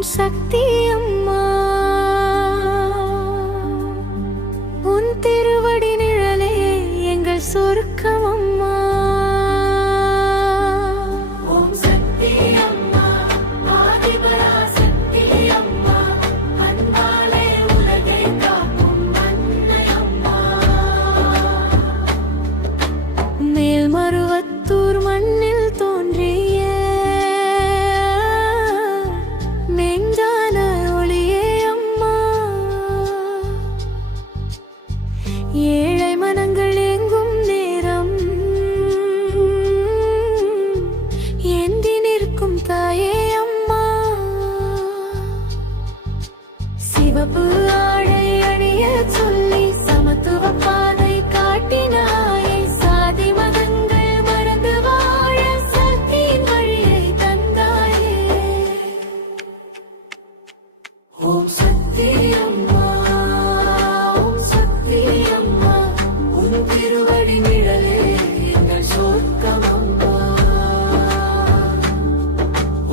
சக்தி அம்மா உன் திருவடி நிழலே எங்கள் சொர்க்கம் அம்மா. ஓம் சக்தி அம்மா ஆதிபராசக்தி அம்மா அன்பாலே உலகை காக்கும் அன்னை அம்மா. மேல்மருவத்தூர் மண்ணில் தோன்றிய ஏழை மனங்கள் எங்கும் நேரம் ஏந்தி நிற்கும் தாயே அம்மா. சிவப்பு ஆடை அணிய சொல்லி சமத்துவ பாதை காட்டினாயே. சாதி மதங்கள் மறந்து வாழ சக்தியின் வழியை தந்தாயே. ஓம் சக்தி அம்மா திருவடி நிழலே எங்கள் சொர்க்கம் அம்மா.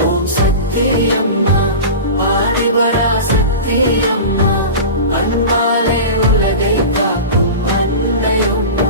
ஓம் சக்தி அம்மா ஆதிபராசக்தி அம்மா அன்பாலே உலகை காக்கும் அன்னை அம்மா.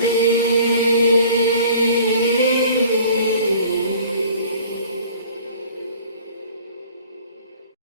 Be